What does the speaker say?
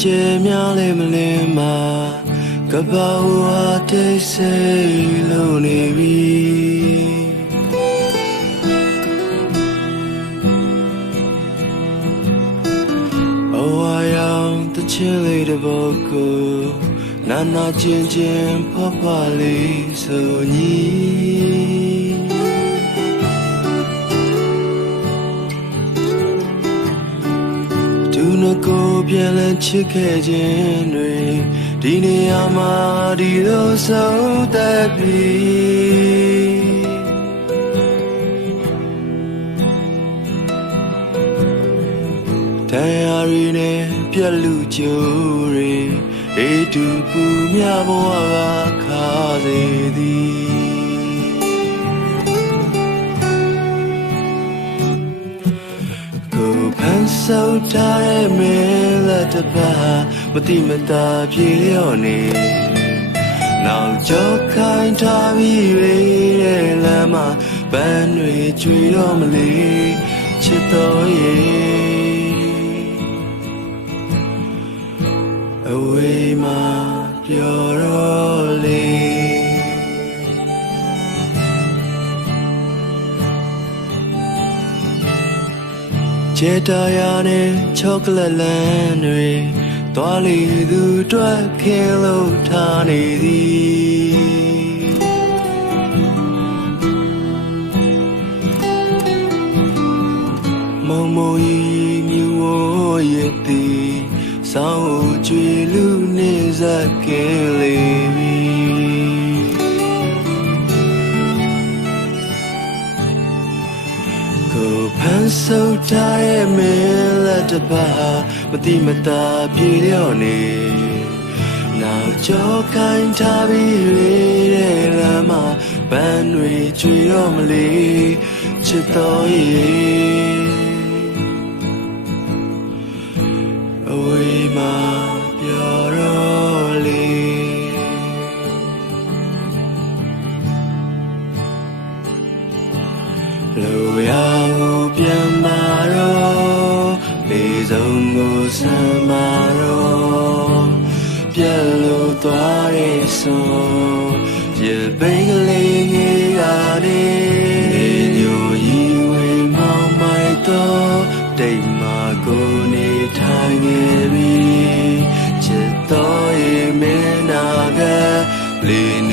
ကောင်းရင်ကြည်များလေးမလင်းမှာကပ္ပဝါတိတ်ဆိတ်လုံးနေပြီအဝါရောင်တချင်းလေးတစ်ပုဒ်ကိုနာနာချင်းချင်းဖဖလေးဆိုညီ သူနကိုပြန်လည်ချစ်ခဲ့ခြင်းတွေဒီနေရာမှာဒီလိုဆုံးသက်ပြီတရားရီနဲ့ပြက်လူကြိုးရီအေတူပူမြဘဝကခါစေသည် ဆောက်ထားတဲ့မင်းလက်တစ်ပါးမတိမတာပြေလျော့နေနောက်ကျော်ခိုင်းထားပြီးရဲ့လမ်းမှာပန်းတွေကျွေတော့မလေချစ်တော်ရဲ့အဝေးမှာပျော်တော့ ချေတရာနဲ့ချောကလက်လန်းတွေသွားလေသူတွက်ခင်လို့ထားနေသည်မုံမုံကြီးမြူဝရဲ့တီစောင်းကြွေလူနေစကင်းလေး ဆုပ်ထားတဲ့မင်းလက်တစ်ပါးမတိမတာပြေလျော့နေနောက်ကျော်ကိုင်းထားပြီးတဲ့လမ်းမှာပန်းတွေကျွေတော့မလေချစ်တော်ရဲ့အဝေးမှာပျော်တော့လေလူရကို ပြန်မာတော့လေဆုံးကိုဆမ်းမာတော့ပြတ်လို့သွားရဲဆိုရေပိန်ကလေးငယ်ကနေနေညိုကြီးဝေမောင်မိုက်တော့တိတ်မာကိုနေထိုင်နေပြီချစ်တော်ရဲ့မင်းနာကလေး